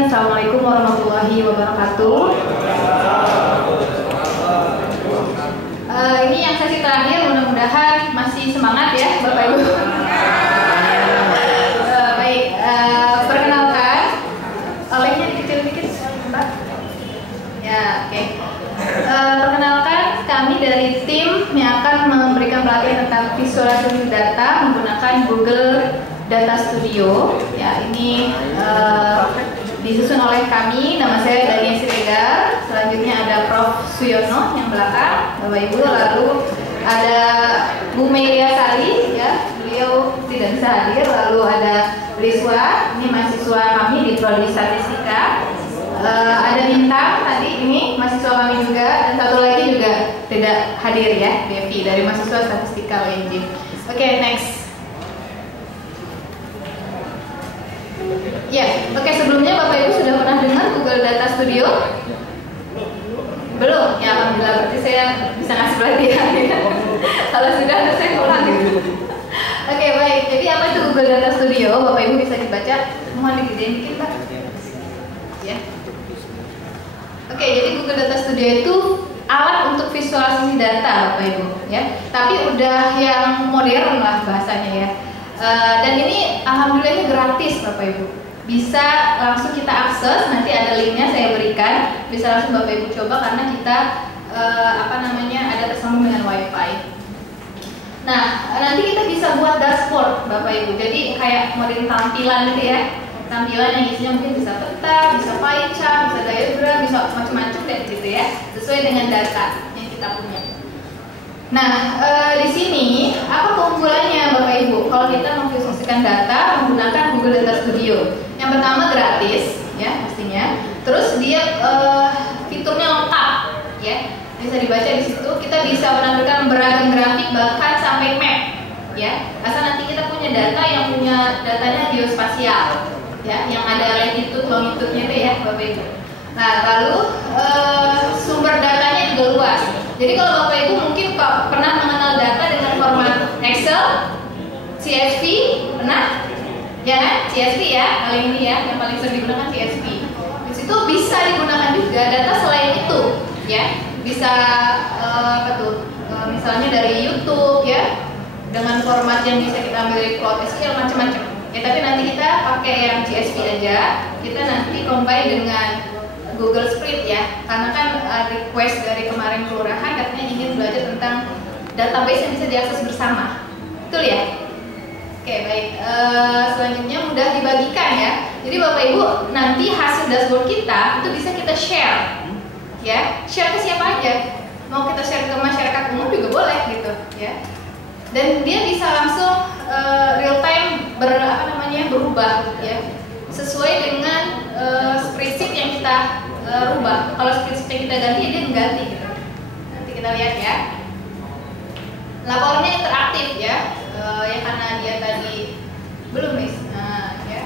izin. Assalamualaikum warahmatullahi wabarakatuh. Ini yang sesi terakhir, mudah-mudahan masih semangat ya Bapak Ibu. Baik, perkenalkan, olehnya dikecil-dikit Mbak. Ya, oke. Perkenalkan, kami dari tim yang akan memberikan pelatihan tentang visualisasi data menggunakan Google Data Studio. Ya, ini disusun oleh kami. Nama saya Dania Siregar. Selanjutnya ada Prof. Suyono yang belakang, Bapak Ibu. Lalu ada Bu Melia Sari, ya, beliau tidak bisa hadir. Lalu ada Liswa, ini mahasiswa kami di Prodi Statistika. Ada Bintang tadi, ini mahasiswa kami juga. Dan satu lagi juga tidak hadir ya, Devi dari mahasiswa Statistika UNJ. Oke, next. Ya, oke, sebelumnya Bapak Ibu sudah pernah dengar Google Data Studio? Belum? Ya, alhamdulillah, berarti saya bisa ngasih pelatihan ya. Kalau sudah, saya pulang gitu. Oke, baik, jadi apa itu Google Data Studio? Bapak Ibu bisa dibaca, mohon digedein dikit Pak. Ya. Oke, jadi Google Data Studio itu alat untuk visualisasi data Bapak Ibu ya. Tapi udah yang modern lah bahasanya ya. Dan ini alhamdulillahnya gratis Bapak Ibu. Bisa langsung kita akses, nanti ada linknya saya berikan. Bisa langsung Bapak Ibu coba karena kita ada tersambung dengan WiFi. Nah, nanti kita bisa buat dashboard Bapak Ibu. Jadi kayak model tampilan gitu ya. Tampilan yang isinya mungkin bisa peta, bisa pie chart, bisa diagram, bisa macam-macam deh gitu ya. Sesuai dengan data yang kita punya. Nah, di sini apa keunggulannya Bapak Ibu? Kalau kita memvisualisasikan data menggunakan Google Data Studio, yang pertama gratis, ya pastinya. Terus dia fiturnya lengkap, ya. Bisa dibaca di situ. Kita bisa menampilkan beragam grafik bahkan sampai map, ya. Asal nanti kita punya data yang punya datanya geospasial, ya, yang ada latitude, longitude-nya itu ya, Bapak Ibu. Nah, lalu sumber datanya juga luas. Jadi kalau Bapak Ibu mungkin pernah mengenal data dengan format Excel, CSV, pernah? Ya kan? CSV ya, paling ini ya, yang paling sering digunakan CSV. Di situ bisa digunakan juga data selain itu, ya. Bisa misalnya dari YouTube ya, dengan format yang bisa kita ambil dari Cloud SQL macam-macam. Ya, tapi nanti kita pakai yang CSV aja. Kita nanti combine dengan Google Spread ya, karena kan request dari kemarin kelurahan katanya ingin belajar tentang database yang bisa diakses bersama, betul ya? Oke, baik. Selanjutnya mudah dibagikan ya. Jadi Bapak Ibu nanti hasil dashboard kita itu bisa kita share, ya. Share ke siapa aja? Mau kita share ke masyarakat umum juga boleh gitu, ya. Dan dia bisa langsung real time berubah, ya. Sesuai dengan spreadsheet yang kita rubah. Kalau spreadsheet yang kita ganti, dia mengganti gitu. Nanti kita lihat ya. Laporannya interaktif ya, ya karena dia tadi belum nih. Nah, ya.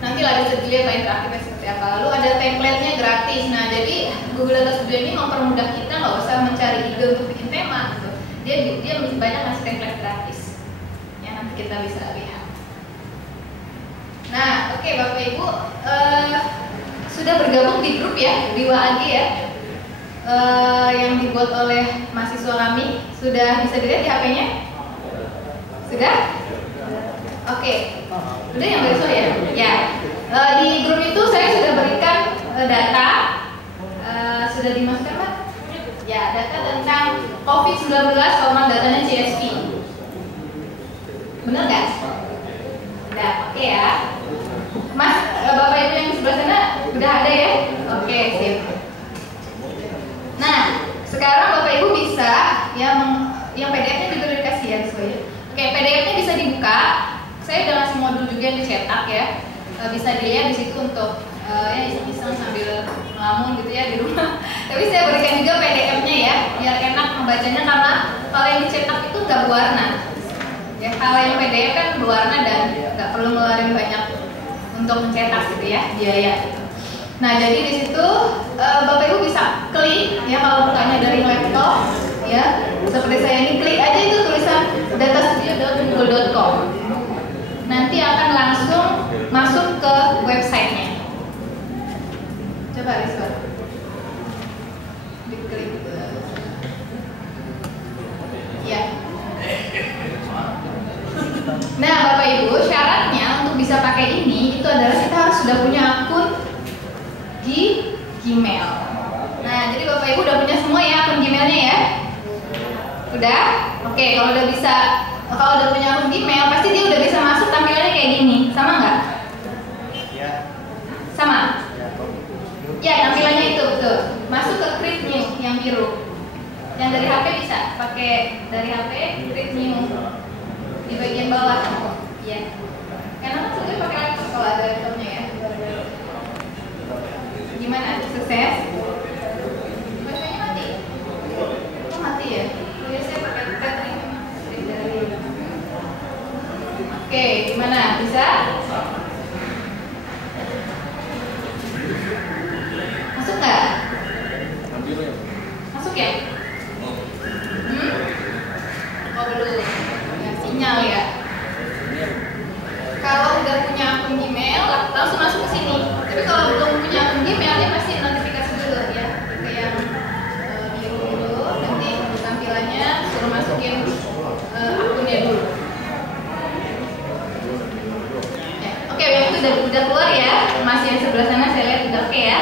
Nanti bisa dilihat interaktifnya seperti apa. Lalu ada template-nya gratis. Nah, jadi Google Data Studio ini mempermudah kita nggak usah mencari ide untuk bikin tema gitu. Dia banyak ngasih template gratis. Ya, nanti kita bisa lihat. Nah, oke Bapak Ibu, sudah bergabung di grup ya, di WAG ya, yang dibuat oleh mahasiswa kami. Sudah bisa dilihat di HP-nya? Sudah? Oke, udah yang besok ya? Ya, di grup itu saya sudah berikan data, sudah dimasukkan Pak? Ya, data tentang COVID-19 format datanya CSV. Benar nggak? Udah, oke ya. Mas, Bapak Ibu yang di sebelah sana udah ada ya? Oke, sip. Nah, sekarang Bapak Ibu bisa yang PDF-nya juga udah dikasih ya sesuai. Oke, PDF-nya bisa dibuka. Saya udah ngasih modul juga yang dicetak ya. Bisa dilihat di situ untuk ya iseng-iseng sambil ngelamun gitu ya di rumah. Tapi saya berikan juga PDF-nya ya, biar enak membacanya karena kalau yang dicetak itu nggak berwarna. Ya, kalau yang PDF kan berwarna dan nggak perlu ngeluarin banyak untuk mencetak gitu ya, biaya. Nah, jadi di situ Bapak Ibu bisa klik ya kalau bukanya dari laptop ya. Seperti saya ini klik aja itu tulisan datastudio.google.com. Nanti akan langsung masuk ke websitenya. sudah punya akun di Gmail. Nah, jadi Bapak Ibu udah punya semua ya akun Gmailnya ya? Udah? Oke, kalau udah bisa, kalau udah punya akun Gmail, pasti dia udah bisa masuk tampilannya kayak gini. Sama nggak? Ya. Sama? Ya, tampilannya itu betul. Masuk ke Create New yang biru. Yang dari HP bisa pakai dari HP Create New di bagian bawah. Ya. Karena kan sudah pakai laptop kalau ada laptopnya ya. Gimana? Sukses? Wifi-nya mati? Oh, mati ya? Jadi saya pakai tab nih. Oke, gimana? Bisa? Masuk nggak? Masuk ya? Oh belum. Ya, sinyal ya. Kalau udah punya akun Gmail, langsung masuk ke sini. Tapi kalau belum punya akun Gmail, dia pasti notifikasi dulu ya. Ke yang biru dulu, nanti untuk tampilannya suruh masukin akunnya dulu. Ya. Oke, yang itu udah keluar ya. Masih yang sebelah sana saya lihat udah oke ya.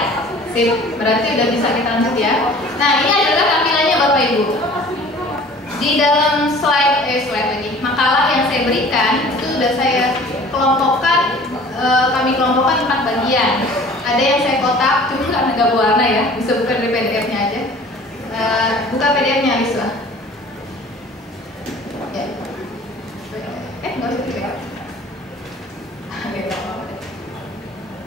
Sip, berarti udah bisa kita lanjut ya. Nah, ini adalah tampilannya Bapak Ibu. Di dalam slide lagi, makalah yang saya berikan itu sudah saya kelompokkan, kami kelompokkan 4 bagian. Ada yang saya kotak, cuma karena nggak berwarna ya, bisa buka dari PDF-nya aja. Buka PDF-nya bisa. Ya. Nggak usah dipegang.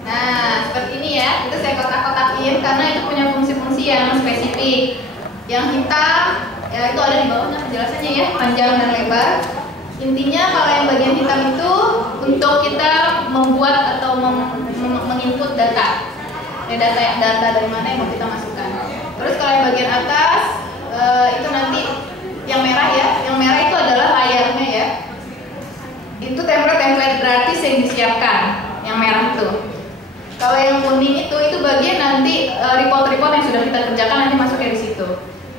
Nah, seperti ini ya, itu saya kotak-kotakin karena itu punya fungsi-fungsi yang spesifik. Yang hitam, ya itu ada di bawahnya penjelasannya ya, panjang dan lebar. Intinya kalau yang bagian hitam itu untuk kita membuat atau menginput data. Ya, data dari mana yang mau kita masukkan. Terus kalau yang bagian atas itu nanti yang merah ya, yang merah itu adalah layarnya ya. Itu template gratis yang disiapkan, yang merah itu. Kalau yang kuning itu bagian nanti report-report yang sudah kita kerjakan nanti masuknya di situ.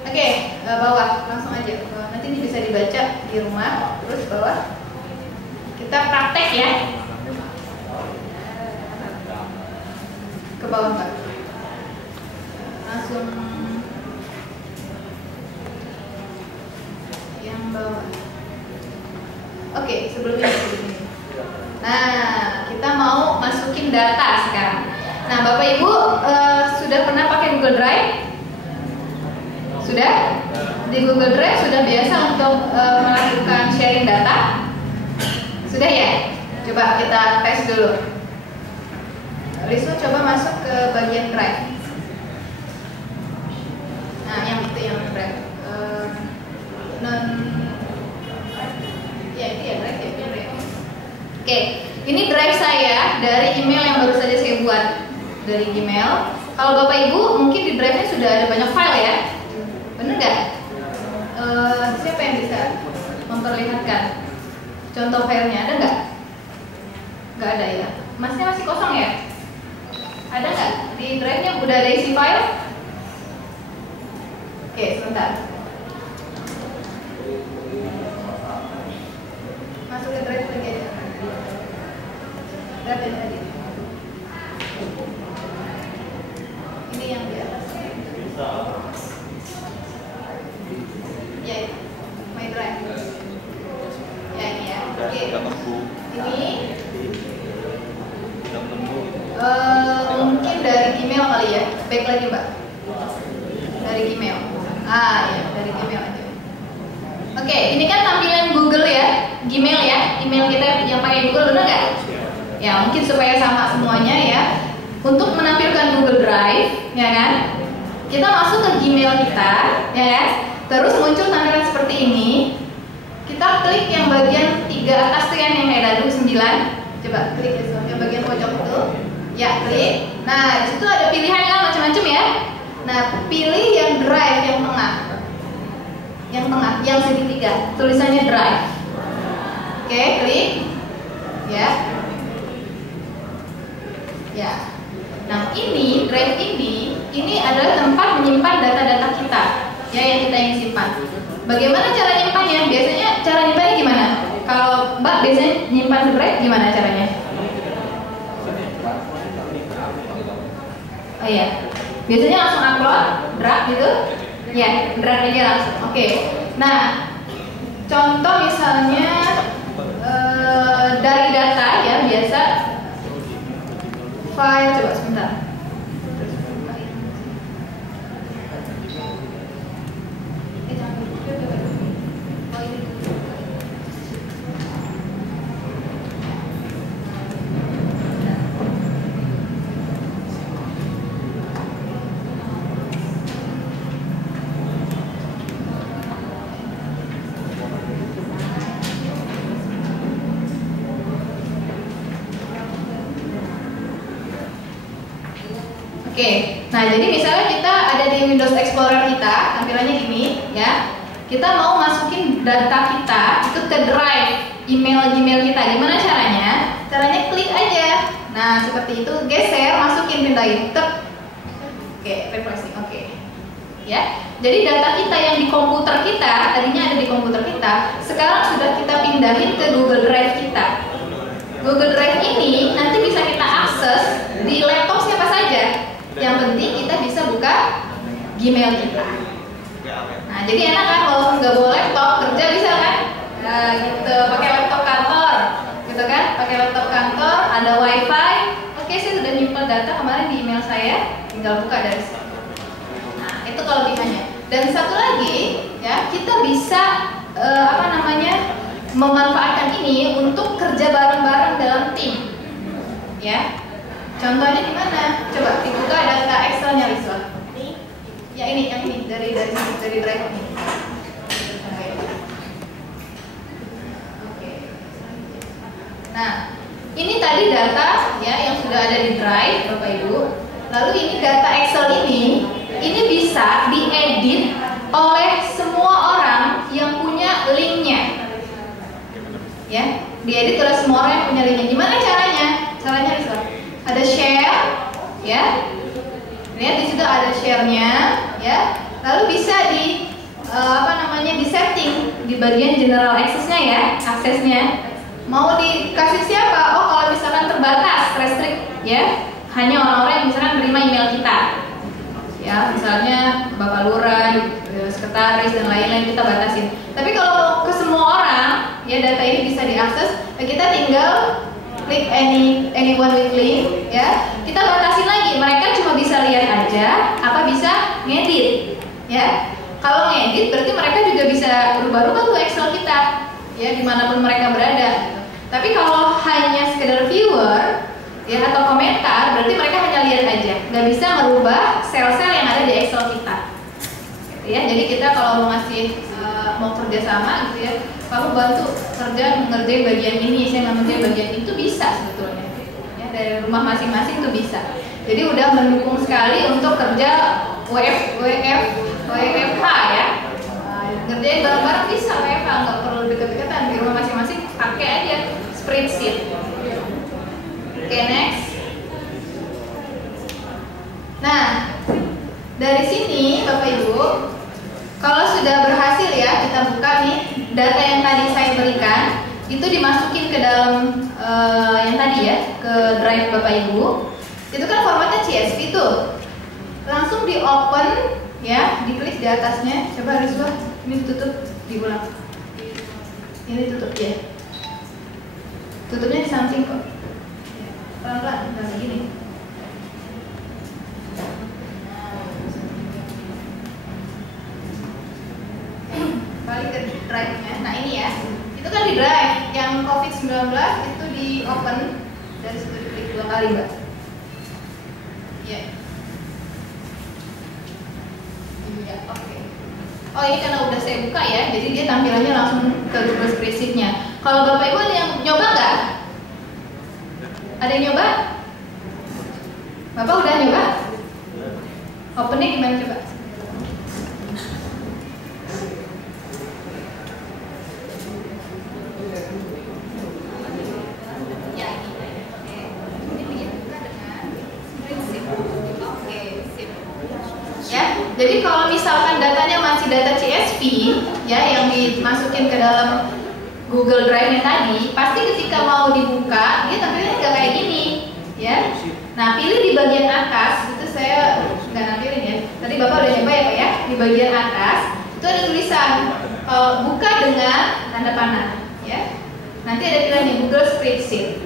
Oke, bawah langsung aja. Nanti ini bisa dibaca di rumah. Terus bawah kita praktek ya. Ke bawah Mbak. Langsung yang bawah. Oke, sebelum ini. Nah, kita mau masukin data sekarang. Nah, Bapak Ibu sudah pernah pakai Google Drive? Sudah? Di Google Drive sudah biasa untuk melakukan sharing data? Sudah ya? Coba kita tes dulu. Rizwan coba masuk ke bagian Drive. Nah, yang itu yang Drive. Ya, itu ya Drive ya. Oke, ini drive saya dari email yang baru saja saya buat dari Gmail. Kalau Bapak Ibu mungkin di drive-nya sudah ada banyak file ya, bener nggak? Siapa yang bisa memperlihatkan contoh filenya? Ada nggak? Nggak ada ya. Masnya masih kosong ya? Ada nggak? Di drive-nya udah ada isi file? Oke, sebentar. Masuk ke drive lagi aja. Drive yang tadi. Ini yang di atas. Ya, my drive. Ya, ini ya. Oke. Ini mungkin dari Gmail kali ya. Back lagi Mbak. Dari Gmail. Ya, dari Gmail aja. Oke, ini kan tampilan Google ya, Gmail ya, email kita yang pakai Google, benar nggak? Ya, mungkin supaya sama semuanya ya. Untuk menampilkan Google Drive, ya kan? Kita masuk ke Gmail kita, ya kan? Terus muncul tampilan seperti ini. Kita klik yang bagian 3 atas tuh yang kayak dadu 9. Coba klik yang bagian pojok itu. Ya, klik. Nah, di situ ada pilihan kan macam-macam ya. Nah, pilih yang Drive yang tengah. Yang tengah, yang segitiga, tulisannya Drive. Oke, klik. Ya. Ya. Nah, ini Drive ini adalah tempat menyimpan data-data kita, ya, yang kita ingin simpan. Bagaimana cara nyimpannya? Biasanya cara nyimpannya gimana? Kalau Mbak biasanya nyimpan di Drive gimana caranya? Oh ya, biasanya langsung upload, drag gitu. Ya, drag aja langsung. Oke. Nah, contoh misalnya dari data ya biasa file, coba sebentar. Oke, nah jadi misalnya kita ada di Windows Explorer kita, tampilannya gini ya. Kita mau masukin data kita itu ke drive email Gmail kita. Gimana caranya? Caranya klik aja. Nah seperti itu, geser, masukin, pindahin. Tek. Oke, refreshing. Oke. Ya. Jadi data kita yang di komputer kita, tadinya ada di komputer kita, sekarang sudah kita pindahin ke Google Drive kita. Google Drive ini nanti bisa kita akses di laptop siapa saja. Yang penting kita bisa buka Gmail kita. Nah, jadi enak kan kalau nggak bawa laptop kerja bisa kan? Nah, gitu. Pakai laptop kantor, gitu kan? Pakai laptop kantor, ada WiFi. Oke, saya sudah nyimpan data kemarin di email saya, tinggal buka dari sini. Nah, itu kelebihannya. Dan satu lagi, ya kita bisa memanfaatkan ini untuk kerja bareng-bareng dalam tim. Ya. Contohnya di mana? Coba dibuka data Excel-nya, Rizwa. Ya ini, yang ini dari drive ini. Oke. Nah, ini tadi data ya yang sudah ada di drive, Bapak Ibu. Lalu ini data Excel ini bisa diedit oleh semua orang yang punya linknya. Ya, diedit oleh semua orang yang punya linknya. Gimana caranya? Caranya Rizwa. Ada share, ya. Lihat di situ ada share-nya, ya. Lalu bisa di di setting di bagian general access-nya ya, aksesnya. Mau dikasih siapa? Oh, kalau misalkan terbatas, restrict, ya. Hanya orang-orang yang misalkan menerima email kita. Ya, misalnya Bapak Lurah, sekretaris dan lain-lain kita batasin. Tapi kalau ke semua orang, ya data ini bisa diakses, kita tinggal klik anyone with link, ya. Kita batasin lagi, mereka cuma bisa lihat aja, apa bisa ngedit, ya. Kalau ngedit berarti mereka juga bisa rubah-rubah tuh Excel kita, ya dimanapun mereka berada. Tapi kalau hanya sekedar viewer, ya atau komentar, berarti mereka hanya lihat aja, nggak bisa merubah sel-sel yang ada di Excel kita. Gitu ya. Jadi kita kalau mau ngasih mau kerjasama, gitu ya. Kamu bantu kerja ngerjain bagian ini, saya ngerjain bagian itu bisa sebetulnya. Ya, dari rumah masing-masing itu bisa. Jadi udah mendukung sekali untuk kerja WFH ya. Ngerjain bareng-bareng bisa WFH, nggak perlu deket-deketan, di rumah masing-masing pakai aja spreadsheet. Oke, next. Nah, dari sini Bapak Ibu, kalau sudah berhasil ya kita buka nih data yang tadi saya berikan, itu dimasukin ke dalam yang tadi ya, ke drive Bapak Ibu. Itu kan formatnya CSV tuh. Langsung di open ya, diklik di atasnya. Coba Rizwa, ini tutup, diulang. Ini tutup ya. Tutupnya di samping kok. Pelan-pelan, udah begini. Balik ke drive-nya. Nah ini ya, itu kan di drive. Yang COVID-19 itu di open. Dari situ diklik 2 kali, Mbak. Ya. Iya, oke. Oh ini karena udah saya buka ya, jadi dia tampilannya langsung ke Google Spreadsheet-nya. Kalau Bapak Ibu ada yang nyoba nggak? Ada yang nyoba? Bapak udah nyoba? Opennya gimana coba? Ya, ini dibuka dengan spreadsheet. Oke, sip. Ya, jadi kalau misalkan datanya masih data CSV, ya yang dimasukin ke dalam Google Drive-nya tadi, pasti ketika mau dibuka, dia tampilnya nggak kayak gini, ya. Nah, pilih di bagian atas, itu saya nggak nampilin ya. Tadi Bapak udah nyoba ya Pak ya. Di bagian atas itu ada tulisan buka dengan tanda panah ya. Nanti ada pilihan Google Spreadsheet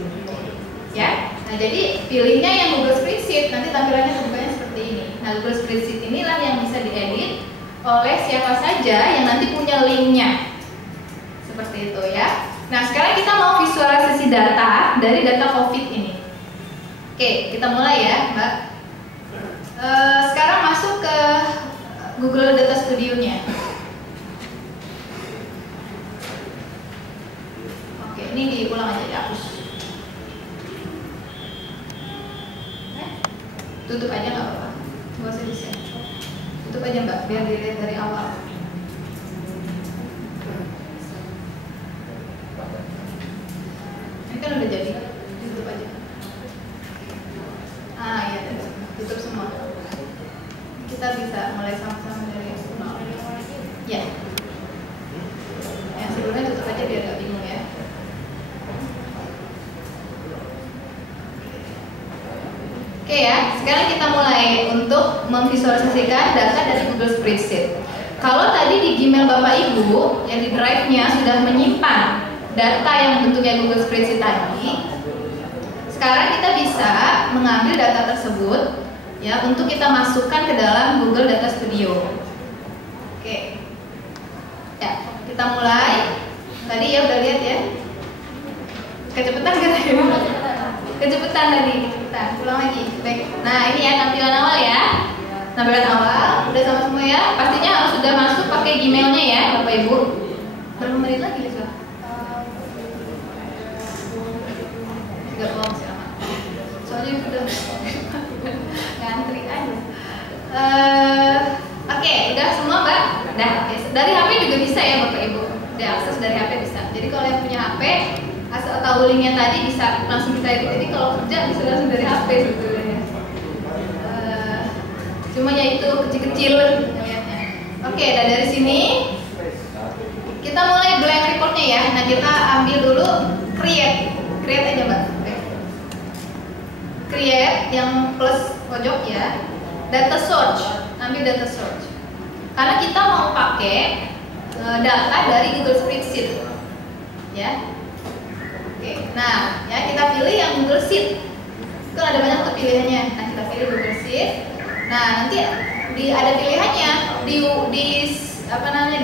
ya. Nah jadi pilihnya yang Google Spreadsheet, nanti tampilannya sebenarnya seperti ini. Nah Google Spreadsheet inilah yang bisa diedit oleh siapa saja yang nanti punya linknya. Seperti itu ya. Nah sekarang kita mau visualisasi data dari data COVID ini. Oke, kita mulai ya Mbak. Sekarang masuk ke Google Data Studio-nya. Oke, ini diulang aja, dihapus. Tutup aja nggak apa-apa, nggak usah di-share. Tutup aja Mbak, biar dilihat dari awal. Ini kan udah jadi, tutup aja. Iya, tutup semua. Kita bisa mulai sama-sama dari ya. Yang sebelumnya tutup aja biar gak bingung ya. Oke ya, sekarang kita mulai untuk memvisualisasikan data dari Google Spreadsheet. Kalau tadi di Gmail Bapak Ibu yang di drive-nya sudah menyimpan data yang bentuknya Google Spreadsheet tadi, sekarang kita bisa mengambil data tersebut ya untuk kita masukkan ke dalam Google Data Studio. Oke. Ya, kita mulai. Tadi ya udah lihat ya. Kecepatan kan tadi? Kecepatan tadi, kecepatan. Ulang lagi. Baik. Nah, ini ya tampilan awal ya. Tampilan awal udah sama semua ya. Pastinya harus sudah masuk pakai Gmail-nya ya, Bapak Ibu. Berapa menit lagi, Lisa? 30 sih. Soalnya sudah ngantri aja. Oke, udah semua Mbak? Udah. Oke. Dari HP juga bisa ya Bapak Ibu. Udah akses dari HP bisa. Jadi kalau yang punya HP, asal tahu linknya tadi bisa langsung kita edit. Jadi kalau kerja bisa langsung dari HP sebetulnya. Cuma ya itu kecil-kecil lihatnya. Oke, dan dari sini kita mulai blank reportnya ya. Nah kita ambil dulu create aja Mbak. Create yang plus pojok ya. Data search, ambil data search. Karena kita mau pakai data dari Google Spreadsheet, ya. Oke, nah ya kita pilih yang Google Sheet. Itu ada banyak tuh pilihannya. Nah kita pilih Google Sheet. Nah nanti ada pilihannya di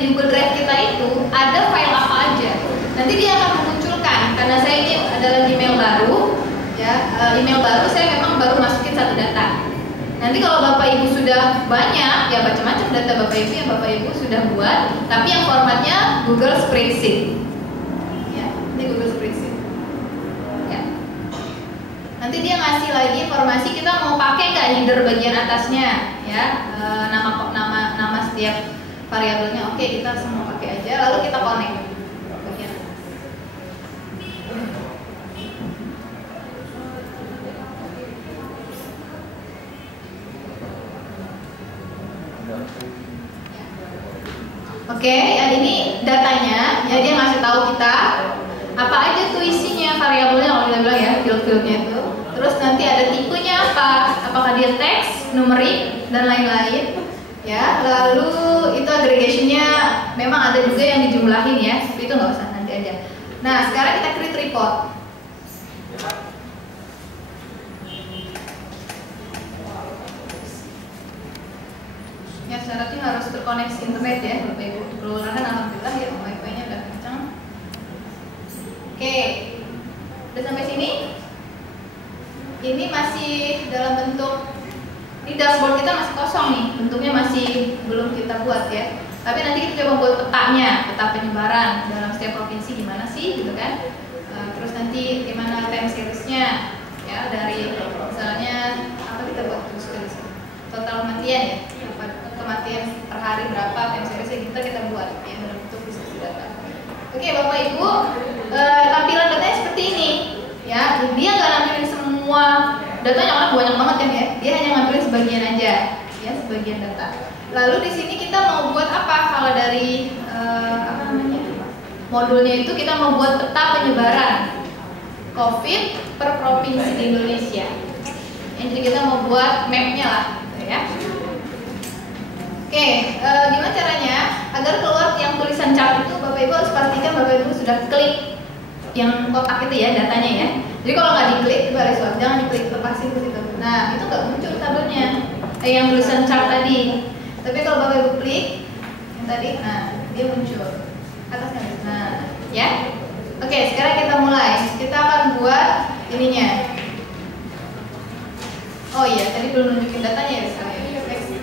Google Drive kita itu ada file apa aja. Nanti dia akan memunculkan. Karena saya ini adalah email baru. Ya, email baru saya memang baru masukin satu data. Nanti kalau Bapak Ibu sudah banyak, ya macam-macam data Bapak Ibu yang Bapak Ibu sudah buat, tapi yang formatnya Google Spreadsheet. Ya, ini Google Spreadsheet. Ya. Nanti dia ngasih lagi informasi kita mau pakai nggak header bagian atasnya, ya, nama setiap variabelnya. Oke, kita semua pakai aja, lalu kita connect. Oke, yang ini datanya, ya dia ngasih tahu kita apa aja tuh isinya, variabelnya kalau kita bilang ya, field-fieldnya itu. Terus nanti ada tipenya apa, apakah dia teks, numerik dan lain-lain. Ya, lalu itu aggregationnya memang ada juga yang dijumlahin ya, tapi itu nggak usah, nanti aja. Nah, sekarang kita create report. Ya, syaratnya harus terkoneksi internet ya Bapak Ibu. Kelurahan alhamdulillah ya wifi-nya udah kencang. Oke, udah sampai sini. Ini masih dalam bentuk, ini dashboard kita masih kosong nih, bentuknya masih belum kita buat ya. Tapi nanti kita coba buat petanya, peta penyebaran dalam setiap provinsi gimana sih gitu kan. Terus nanti gimana time series-nya ya, dari misalnya apa kita buat terus ke sini. Total kematian ya, kematian per hari berapa, time series kita buat ya dalam bentuk diskusi data. Oke Bapak Ibu, tampilan datanya seperti ini ya. Dia nggak nampilin semua datanya, orang banyak banget kan ya. Dia hanya ngambilin sebagian aja ya, sebagian data. Lalu di sini kita mau buat apa? Kalau dari modulnya itu kita mau buat peta penyebaran COVID per provinsi di Indonesia. Jadi kita mau buat mapnya lah. ya. Oke, gimana caranya agar keluar yang tulisan chart itu? Bapak Ibu harus pastikan Bapak Ibu sudah klik yang kotak itu ya, datanya ya. Jadi kalau nggak diklik, coba resort, jangan diklik, lepasin ke situ. Nah, itu nggak muncul tabelnya, yang tulisan chart tadi. Tapi kalau Bapak Ibu klik yang tadi, nah dia muncul atasnya. Nah, ya. Oke, sekarang kita mulai. Kita akan buat ininya. Oh iya, tadi belum nunjukin datanya ya,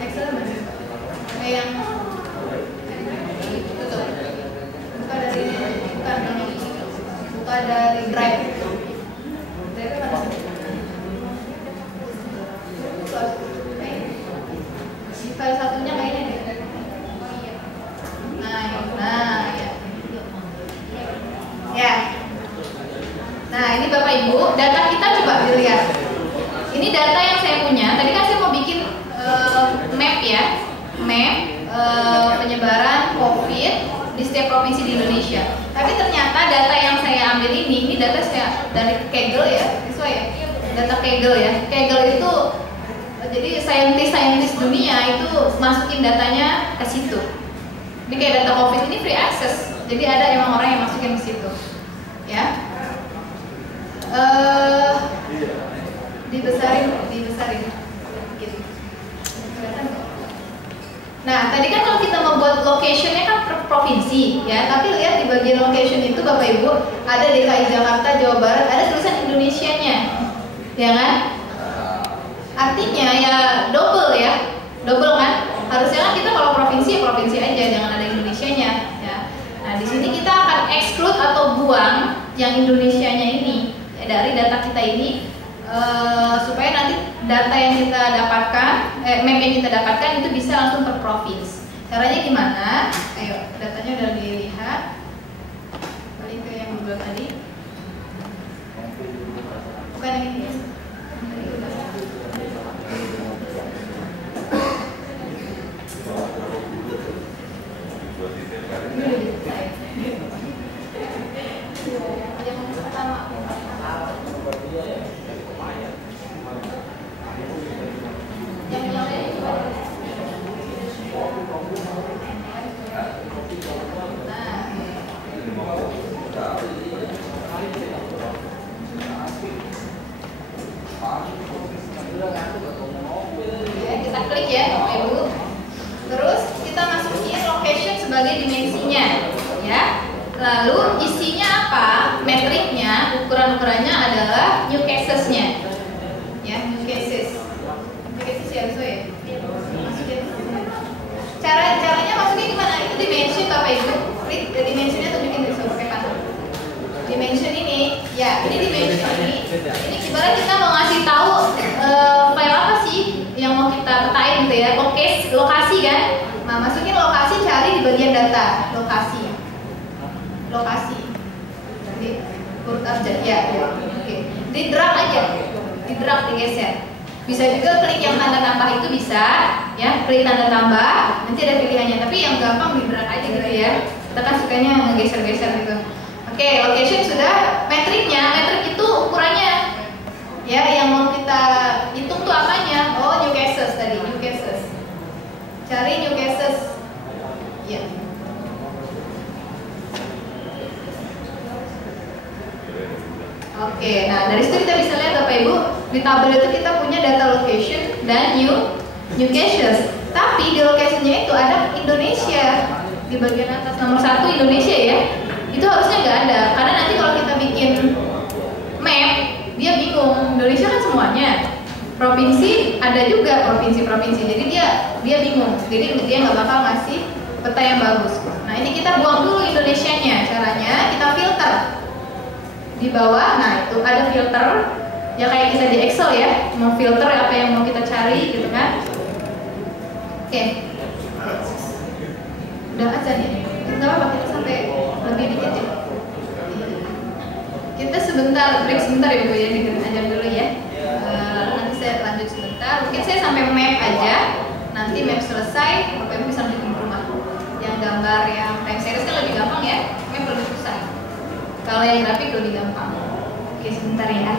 Excel masih. Yang tutup. Buka dari ini, buka dari Drive. Drive mana? Di file satunya kayaknya deh. Nah, ya. Ya. Nah, ini Bapak Ibu, data kita coba dilihat. Ini data yang saya punya. Tadi kan saya mau bikin map ya, map penyebaran COVID di setiap provinsi di Indonesia. Tapi ternyata data yang saya ambil ini data saya dari Kaggle ya, sesuai ya. Data Kaggle ya. Kaggle itu jadi saintis dunia itu masukin datanya ke situ. Ini kayak data COVID ini free access. Jadi ada emang orang yang masukin ke situ. Ya. Dibesarin gitu. Nah, tadi kan kalau kita membuat locationnya kan per provinsi ya, tapi lihat di bagian location itu Bapak Ibu ada DKI Jakarta, Jawa Barat, ada tulisan Indonesianya, ya kan? Artinya ya double kan? Harusnya kan kita kalau provinsi ya provinsi aja, jangan ada Indonesianya. Ya. Nah, di sini kita akan exclude atau buang yang Indonesianya ini dari data kita ini. Supaya nanti data yang kita dapatkan, map yang kita dapatkan itu bisa langsung per provinsi. Caranya gimana? Ayo, datanya udah dilihat. Balik ke yang Google tadi. Bukan yang ini. Yang pertama. Kita klik ya Bapak Ibu. Terus kita masukin location sebagai dimensinya ya. Lalu isinya apa? Metriknya, ukurannya adalah new cases-nya. Ya, new cases. New cases ya, so ya. Masukin. Caranya masukin gimana? Itu dimension Bapak Ibu. Klik dimensionnya, tunjukin di sini pakai panel. Dimension ini, ya, ini dimension ini. Ini sebenarnya kita mau ngasih tahu file apa sih yang mau kita petain gitu ya. Lokasi kan. Nah, masukin lokasi, cari di bagian data, lokasi. Jadi urut abjad ya. Oke. Di drag aja. Di drag, digeser. Bisa juga klik yang tanda tambah itu bisa, ya, klik tanda tambah, nanti ada pilihannya. Tapi yang gampang di drag aja gitu ya. Kita kan sukanya ngegeser-geser gitu. Oke, location sudah. Metrik itu ukurannya. Ya, yang mau kita hitung tuh apanya? Oh, new cases tadi, new cases. Cari new cases. Ya. Oke, nah dari situ kita bisa lihat Bapak Ibu di tabel itu kita punya data location dan new cases. Tapi di locationnya itu ada Indonesia di bagian atas nomor 1 Indonesia ya. Itu harusnya nggak ada karena nanti kalau kita bikin map dia bingung. Indonesia kan semuanya. Provinsi ada juga provinsi. Jadi dia bingung. Jadi dia nggak bakal ngasih peta yang bagus. Nah ini kita buang dulu Indonesianya. Caranya kita filter. Di bawah, nah itu ada filter ya kayak kita di Excel ya, mau filter apa yang mau kita cari gitu kan. Oke. Udah aja nih, nggak apa-apa, kita sampai lebih dikit ya. Kita break sebentar ya Bu ya, dengerin aja dulu ya. Nanti saya lanjut sebentar, mungkin saya sampai map aja. Nanti map selesai, Bapak Ibu bisa lanjutin ke rumah. Yang gambar yang time series kan lebih gampang ya, map lebih susah. Kalau yang grafik lebih gampang. Oke, sebentar ya.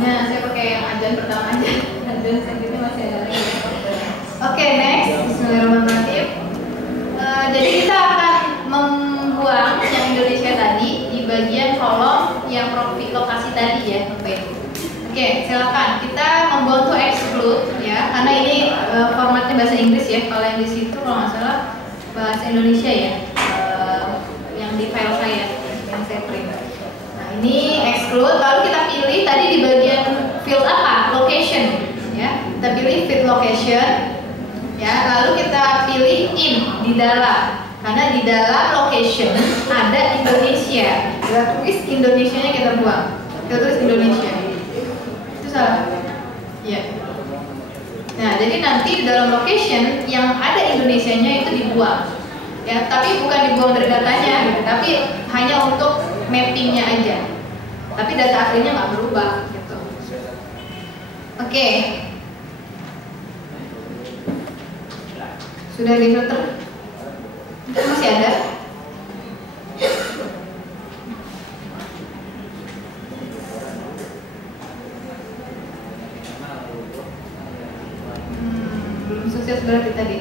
Soalnya saya pakai yang ajan pertama aja, ajan selanjutnya masih ada lagi. Oke, next. Bismillahirrahmanirrahim. Jadi kita akan membuang yang Indonesia tadi di bagian kolom yang lokasi tadi ya, Oke, silakan. Kita membuang to exclude ya, karena ini formatnya bahasa Inggris ya. Kalau yang di situ kalau nggak salah bahasa Indonesia ya, yang di file saya yang saya print. Nah ini exclude, lalu kita pilih tadi di bagian field apa? Location ya. Kita pilih field location ya, lalu kita pilih in di dalam. Karena di dalam location ada Indonesia. Kita tulis Indonesianya kita buang. Kita tulis Indonesia. Itu salah. Ya. Nah, jadi nanti di dalam location yang ada Indonesianya itu dibuang. Ya, tapi bukan dibuang dari datanya, gitu. Tapi hanya untuk mappingnya aja. Tapi data aslinya nggak berubah, gitu. Oke. Sudah difilter? Masih ada? Belum sukses berarti tadi.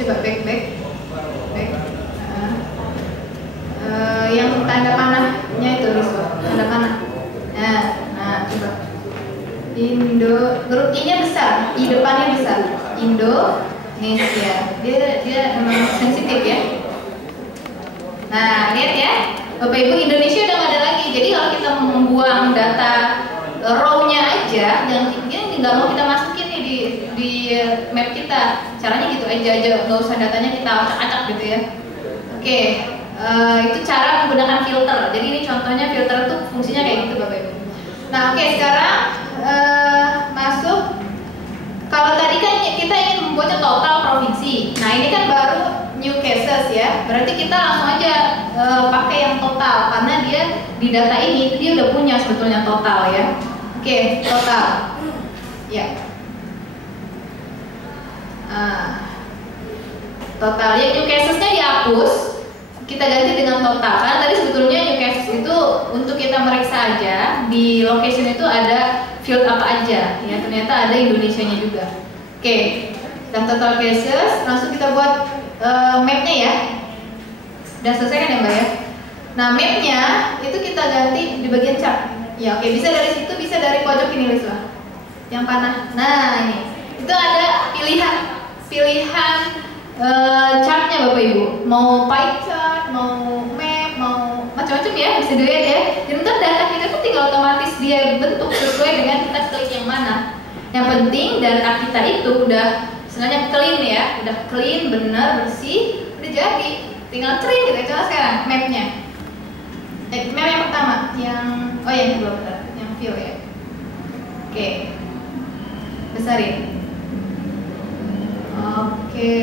Coba back. Yang tanda panahnya itu, tanda panah. Nah, coba. Huruf I-nya besar, I depannya besar. Indonesia. Dia memang sensitif ya. Nah, lihat ya. Bapak Ibu, Indonesia udah nggak ada lagi. Jadi kalau kita membuang data row-nya aja, yang ini nggak mau kita masukin nih di map kita. Caranya gitu aja, nggak usah datanya kita acak-acak gitu ya. Oke, itu cara menggunakan filter. Jadi ini contohnya filter tuh fungsinya kayak gitu Bapak Ibu. Nah, oke, sekarang masuk. Kalau tadi kan kita ingin membuatnya total provinsi. Nah, ini kan baru new cases ya. Berarti kita langsung aja pakai yang total karena dia di data ini dia udah punya sebetulnya total ya. Oke, total. Ya. Total ya, new casesnya dihapus. Kita ganti dengan total. Karena tadi sebetulnya new cases itu untuk kita meriksa aja di location itu ada field apa aja. Ya, ternyata ada Indonesianya juga. Oke. Dan total cases langsung kita buat mapnya ya. Udah selesai kan ya Mbak ya? Nah, mapnya itu kita ganti di bagian chart. Ya, oke, bisa dari situ, bisa dari pojok ini Liswa. Yang panah. Nah, ini. Itu ada pilihan chartnya Bapak Ibu. Mau pie chart, mau map, mau macam-macam ya, bisa dilihat ya. Dan ntar data kita tuh tinggal otomatis dia bentuk sesuai dengan kita klik yang mana. Yang penting data kita itu udah sebenarnya clean ya, udah clean, benar, bersih, udah jadi. Tinggal print kita coba sekarang mapnya. Map yang pertama, yang kedua benar, yang view ya. Oke, besarin. Oke.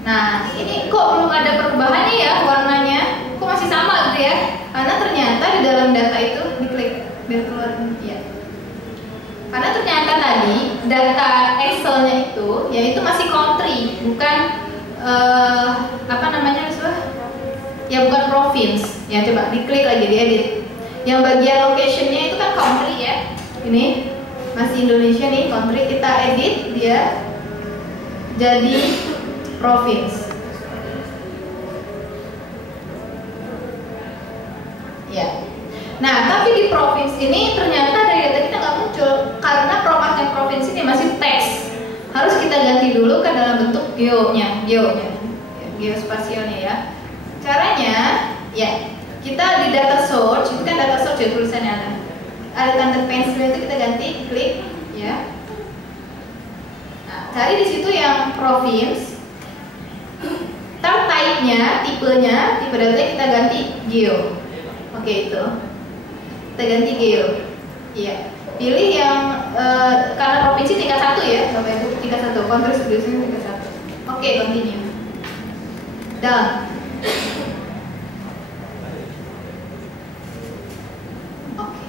Nah, ini kok belum ada perubahan nih ya warnanya? Kok masih sama gitu ya? Karena ternyata di dalam data itu diklik biar keluar ya. Karena ternyata tadi data Excel-nya itu yaitu masih country, bukan apa namanya Liswa? Ya bukan province. Ya coba diklik lagi diedit. Yang bagian location-nya itu kan country ya. Ini masih Indonesia nih, country, kita edit dia jadi province. Ya. Nah, tapi di province ini ternyata dari data kita nggak muncul karena formatnya province ini masih teks. Harus kita ganti dulu ke dalam bentuk geospasialnya ya. Caranya, ya kita di data source itu kan data source ya tulisannya ada tanda pensil itu kita ganti klik ya. Nah, cari di situ yang province. Tar type-nya, tipe data kita ganti geo. Oke itu. Kita ganti geo. Iya. Pilih yang karena provinsi tingkat 1 ya, Bapak Ibu, tingkat 1. Country solution tingkat 1. Oke, continue. Done. Oke.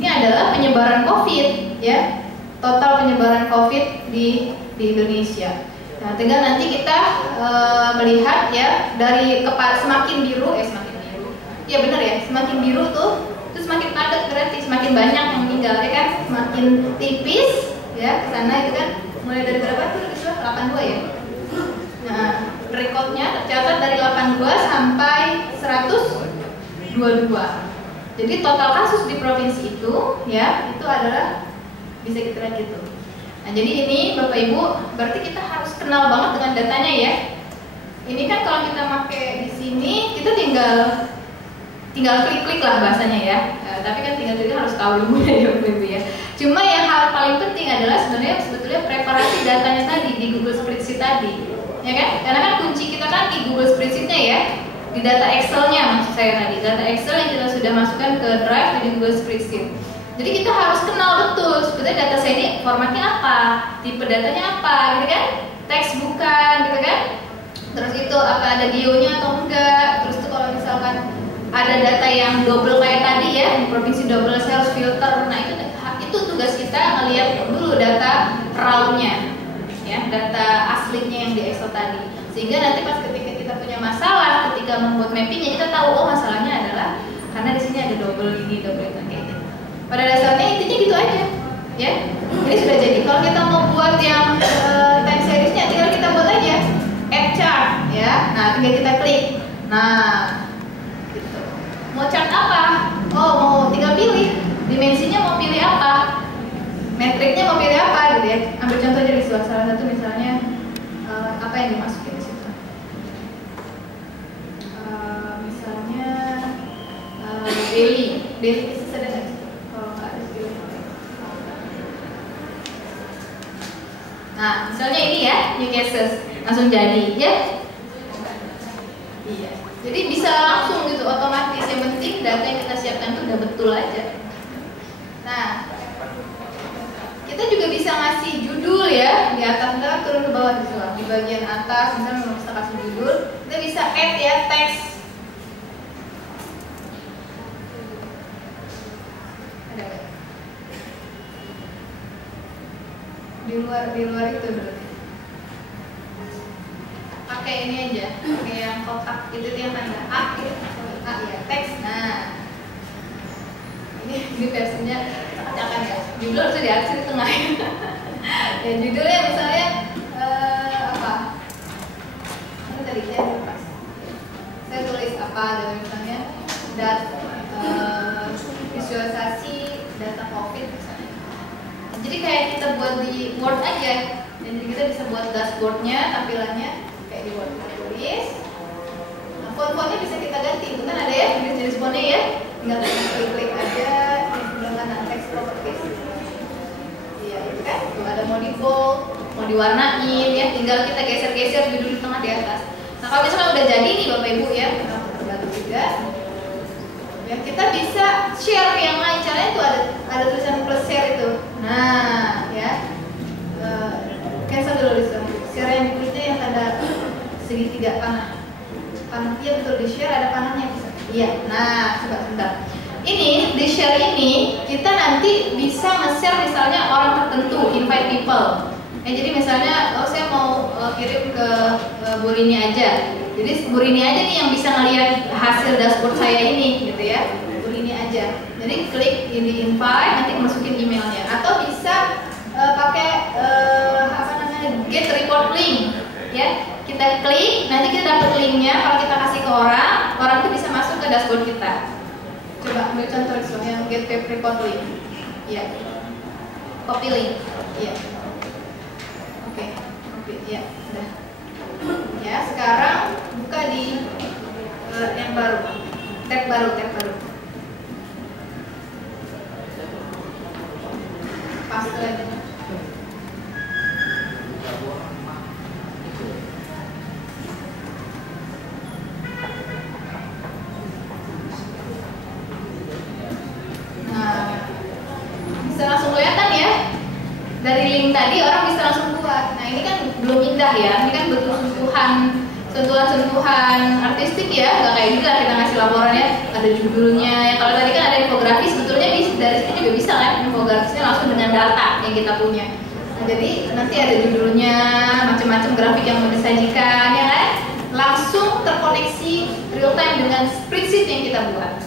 Ini adalah penyebaran COVID ya. Total penyebaran COVID di Indonesia. Nah, tinggal nanti kita melihat ya dari semakin biru, ya benar ya, semakin biru tuh itu semakin padat, berarti semakin banyak yang meninggal ya kan, semakin tipis ya ke sana itu kan mulai dari berapa tuh? 82 ya. Nah, rekodnya tercatat dari 82 sampai 122. Jadi total kasus di provinsi itu ya itu adalah bisa kita lihat gitu. Nah, jadi ini Bapak Ibu berarti kita harus kenal banget dengan datanya ya. Ini kan kalau kita pakai di sini kita tinggal klik-klik lah bahasanya ya. Tapi kan tinggal kita harus tahu ilmunya ya Bapak Ibu ya. Cuma yang hal paling penting adalah sebetulnya preparasi datanya tadi di Google Spreadsheet tadi. Ya kan? Karena kan kunci kita kan di Google Spreadsheet-nya ya. Di data Excel-nya maksud saya tadi. Data Excel yang kita sudah masukkan ke Drive di Google Spreadsheet. Jadi kita harus kenal betul sebetulnya data saya ini formatnya apa, tipe datanya apa, gitu kan? Teks bukan, gitu kan? Terus itu apa ada geonya atau enggak? Terus itu kalau misalkan ada data yang double kayak tadi ya, provinsi double sales filter, nah itu tugas kita ngelihat dulu data raw-nya, ya, data aslinya yang di Excel tadi. Sehingga nanti pas ketika kita punya masalah, ketika membuat mappingnya kita tahu oh masalahnya adalah karena di sini ada double ini, double itu kayak gitu. Pada dasarnya intinya gitu aja, ya. Jadi sudah jadi. Kalau kita mau buat yang time seriesnya, tinggal kita buat aja add chart, ya. Nah, tinggal kita klik. Nah, gitu. Mau chart apa? Oh, mau tinggal pilih. Dimensinya mau pilih apa? Metriknya mau pilih apa, gitu ya. Ambil contoh aja di salah satu misalnya apa yang dimasukin di situ. Misalnya daily basis ada nggak? Nah, misalnya ini ya, new cases langsung jadi, ya. Iya. Jadi bisa langsung gitu, otomatis. Yang penting data yang kita siapkan itu udah betul aja. Nah, kita juga bisa ngasih judul ya di atas, kita turun ke bawah di bagian atas, misalnya kita kasih judul, kita bisa add ya teks. Di luar itu berarti pakai ini aja, pakai yang kotak itu yang tanda A gitu, A ya teks. Nah ini versinya acak-acakan ya, judul harus di atas di tengah ya. Judulnya misalnya apa tadi saya tulis apa gitu, misalnya visualisasi data COVID misalnya. Jadi kayak kita buat di Word aja, jadi kita bisa buat dashboardnya, tampilannya kayak di Word. Kita tulis, nah, font-fontnya bisa kita ganti, bukan ada ya jenis fontnya ya, tinggal klik-klik aja, tinggal kanan text properties. Iya itu kan, tuh ada mau di bold, mau diwarnain ya, tinggal kita geser-geser judul di tengah di atas. Nah kalau misalnya udah jadi nih Bapak Ibu ya, terbantu juga. Ya, kita bisa share ke yang lain. Caranya tuh ada tulisan plus share itu. Nah, ya. Cancel dulu di sana. Share yang dikliknya yang ada segitiga panah. Panahnya betul di share ada panahnya bisa. Iya. Nah, coba sebentar. Ini di share ini kita nanti bisa nge-share misalnya orang tertentu, invite people. Jadi misalnya saya mau kirim ke Bu Rini aja. Jadi Bu Rini aja nih yang bisa ngelihat hasil dashboard saya ini gitu ya. Bu Rini aja. Jadi klik ini invite, nanti masukin emailnya. Atau bisa pakai apa namanya get report link ya. Kita klik, nanti kita dapat linknya. Kalau kita kasih ke orang, orang itu bisa masuk ke dashboard kita. Coba ambil contoh yang get report link. Ya. Copy link. Ya. Oke, ya, udah. Ya, sekarang buka di yang baru, tab baru. Paste lagi. Nah, bisa langsung kelihatan ya. Dari link tadi orang bisa langsung buat. Nah ini kan belum indah ya, ini kan butuh sentuhan artistik ya, nggak kayak gitu lah kita ngasih laporannya ada judulnya. Ya, kalau tadi kan ada infografis, sebetulnya dari sini juga bisa kan infografisnya langsung dengan data yang kita punya. Nah, jadi nanti ada judulnya, macam-macam grafik yang mau disajikan, ya kan? Langsung terkoneksi real time dengan spreadsheet yang kita buat,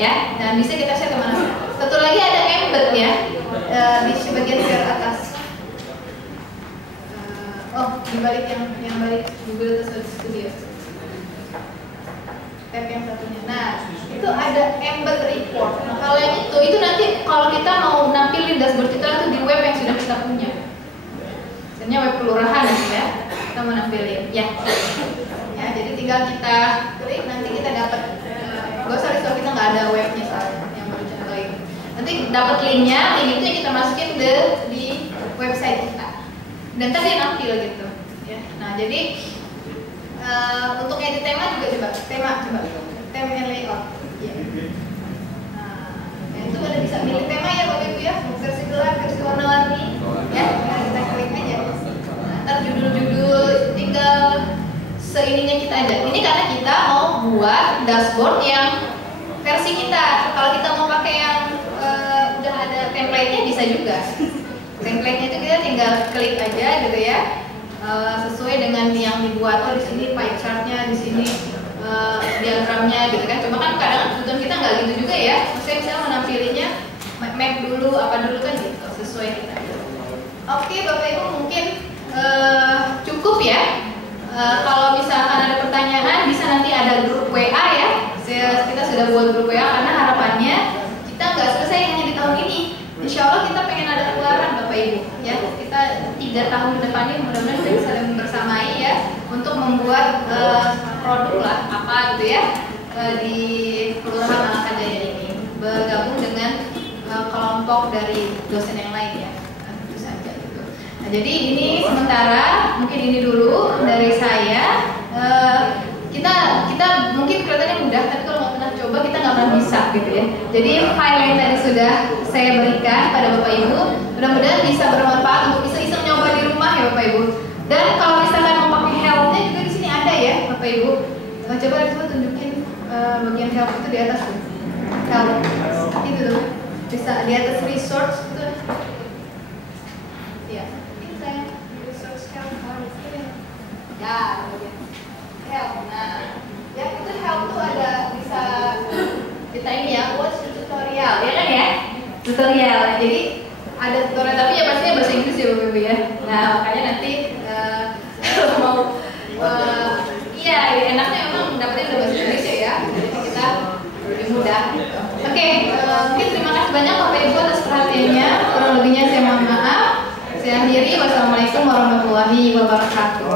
ya. Dan bisa kita share kemana-mana. Satu lagi ada embed ya, di bagian share atas. Oh, di balik yang balik Google Studio. Tab yang satunya. Nah, itu ada embed report. Nah, kalau yang itu nanti kalau kita mau nampilin dashboard kita tuh di web yang sudah kita punya. Misalnya web kelurahan gitu ya. Kita mau nampilin. Ya, jadi tinggal kita klik, nanti kita dapat. Gak usah risau, kita nggak ada webnya soalnya yang baru contohin. Nanti dapat linknya, link itu yang kita masukin di website kita. Dan tadi nampil gitu. Ya. Nah, jadi untuk edit tema juga coba tema and layout. Ya. Nah, itu ada bisa milih tema ya Bapak Ibu ya, versi gelap, versi warna-warni. Ya, kita klik aja. Nah, ntar judul-judul tinggal seininya kita aja. Ini karena kita mau buat dashboard yang versi kita. Kalau kita mau pakai yang udah ada template-nya bisa juga. Template-nya itu kita tinggal klik aja gitu ya, sesuai dengan yang dibuat. Oh, di sini pie chart-nya, di sini diagramnya gitu kan. Cuma kan kadang kebutuhan kita nggak gitu juga ya. Maksudnya misalnya menampilinnya map dulu, apa dulu kan gitu, sesuai kita. Oke, Bapak Ibu mungkin cukup ya. Kalau misalkan ada pertanyaan bisa nanti ada grup WA ya. Kita sudah buat grup WA karena harapannya kita nggak selesai hanya di tahun ini. Insya Allah kita pengen ada keluaran Bapak Ibu ya. Kita 3 tahun ke depan ini mudah-mudahan kita bisa bersamai ya untuk membuat produk lah apa gitu ya di Kelurahan Malaka Jaya ini, bergabung dengan kelompok dari dosen yang lain ya. Tentu saja gitu. Nah, jadi ini sementara mungkin ini dulu dari saya. Kita mungkin kelihatannya mudah, tapi kalau nggak pernah coba kita nggak pernah bisa gitu ya. Jadi file yang tadi sudah saya berikan pada Bapak Ibu, mudah-mudahan bisa bermanfaat untuk iseng-iseng nyoba di rumah ya Bapak Ibu. Dan kalau misalkan mau pakai helpnya juga di sini ada ya Bapak Ibu. Coba tunjukin bagian help itu di atas tuh. Help itu tuh bisa di atas resource itu. Ya, ini saya resource help ya. Help. Nah, yang itu help tuh ada bisa kita ini ya, watch tutorial, ya kan ya? Tutorial. Jadi ada tutorial tapi ya pastinya bahasa Inggris ya Bapak Ibu ya. Nah, makanya nanti kalau mau iya enaknya memang dapetnya udah bahasa Indonesia ya. Jadi kita lebih mudah. Oke, mungkin terima kasih banyak Bapak Ibu atas perhatiannya. Kurang lebihnya saya mohon maaf. Saya akhiri. Wassalamualaikum warahmatullahi wabarakatuh.